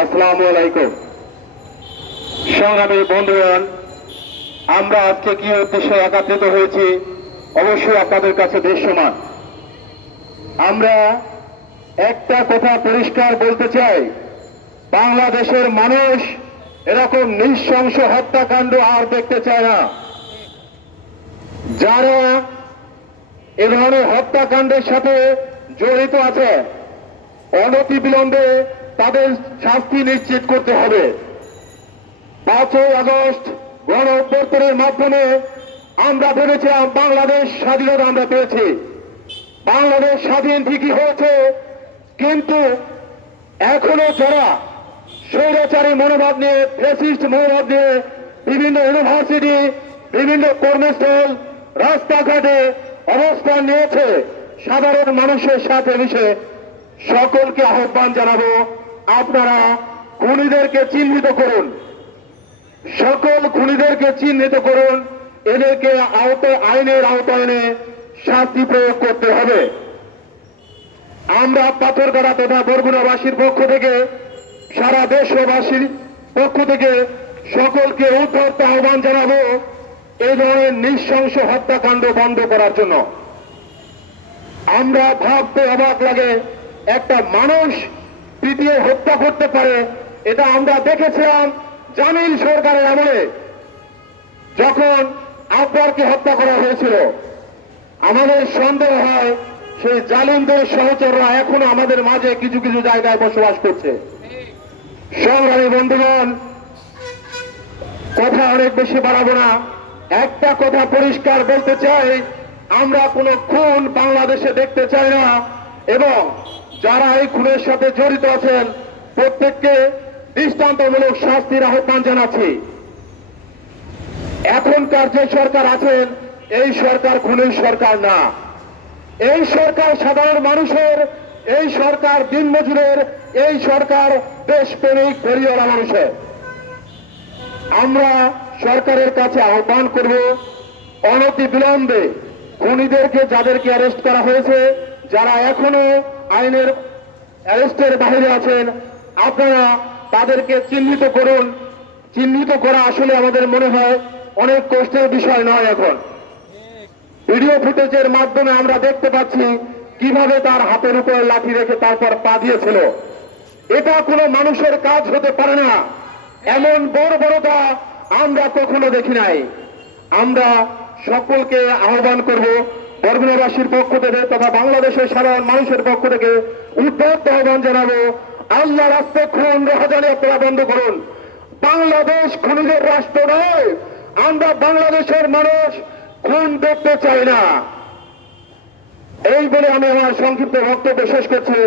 আসসালামু আলাইকুম। সংগ্রামী বন্ধুগণ, আমরা আজকে কি উদ্দেশ্যে একাত্রিত হয়েছি? অবশ্যই আপনাদের কাছে দৃশ্যমান। আমরা একটা কথা পরিষ্কার বলতে চাই, বাংলাদেশের মানুষ এরকম নৃশংস হত্যাকাণ্ড আর দেখতে চায় না। যারা এ ধরনের হত্যাকাণ্ডের সাথে জড়িত আছে অনতি বিলম্বে তাদের শাস্তি নিশ্চিত করতে হবে। পাঁচই আগস্ট গণ অভ্যর্থনের মাধ্যমে আমরা ভেবেছিলাম বাংলাদেশ স্বাধীনতা আমরা পেয়েছি। বাংলাদেশ স্বাধীন ঠিকই হয়েছে, কিন্তু এখনও যারা স্বৈরাচারী মনোভাব নিয়ে ফেসিস্ট মনোভাব নিয়ে, বিভিন্ন ইউনিভার্সিটি, বিভিন্ন কর্মস্থল, রাস্তাঘাটে অবস্থান নিয়েছে, সাধারণ মানুষের সাথে মিশে সকলকে আহ্বান জানাব। আপনারা খুনিদেরকে চিহ্নিত করুন। সকল খুনিদেরকে চিহ্নিত করুন। এদেরকে আওত, আইনের আওতায় এনে শাস্তি প্রয়োগ করতে হবে। আমরা পাথরগাড়া তথা বরগুনাবাসীর পক্ষ থেকে, সারা দেশবাসীর পক্ষ থেকে সকলকে উদ্ধর্ত আহ্বান জানাব এই ধরনের নৃশংস হত্যাকাণ্ড বন্ধ করার জন্য। আমরা ভাবতে অবাক লাগে, একটা মানুষ পিটিয়ে হত্যা করতে পারে, এটা আমরা দেখেছিলাম জামিল সরকারের আমলে, যখন আকবরকে হত্যা করা হয়েছিল। আমাদের সন্দেহ হয় সেই জালিমদের সহচররা এখনও আমাদের মাঝে কিছু কিছু জায়গায় বসবাস করছে। সংগ্রামী বন্ধুগণ, কথা অনেক বেশি বাড়াবো না। একটা কথা পরিষ্কার বলতে চাই, আমরা কোনো খুন বাংলাদেশে দেখতে চাই না, এবং যারা এই খুনের সাথে জড়িত আছেন, প্রত্যেককে দৃষ্টান্তমূলক শাস্তির আহ্বান জানাচ্ছি। এখনকার যে সরকার আছেন, এই সরকার খুনের সরকার না। এই সরকার সাধারণ মানুষের, এই সরকার দিনমজুরের, এই সরকার দেশপ্রেমিক ফেরিওয়ালা মানুষের। আমরা সরকারের কাছে আহ্বান করব অনতি বিলম্বে খুনিদেরকে, যাদেরকে অ্যারেস্ট করা হয়েছে, যারা এখনও আইনের অ্যারেস্টের বাইরে আছেন। আপনারা তাদেরকে চিহ্নিত করুন। চিহ্নিত করা আসলে আমাদের মনে হয় অনেক কষ্টের বিষয় নয় এখন। ভিডিও ফুটেজের মাধ্যমে আমরা দেখতে পাচ্ছি কীভাবে তার হাতের উপরে লাঠি রেখে তারপর পা দিয়েছিল। এটা কোনো মানুষের কাজ হতে পারে না। এমন বড় বড়টা আমরা কখনো দেখি নাই। আমরা সকলকে আহ্বান করব বরগুনাবাসীর পক্ষ থেকে তথা বাংলাদেশের সাধারণ মানুষের পক্ষ থেকে উদ্যোক্ত আহ্বান জানাব। আল্লাহ রাস্তা খুন, রাহাজানি আপনারা বন্ধ করুন। বাংলাদেশ খুনিদের রাষ্ট্র নয়, আমরা বাংলাদেশের মানুষ খুন দেখতে চাই না। এই বলে আমি আমার সংক্ষিপ্ত বক্তব্য শেষ করছি।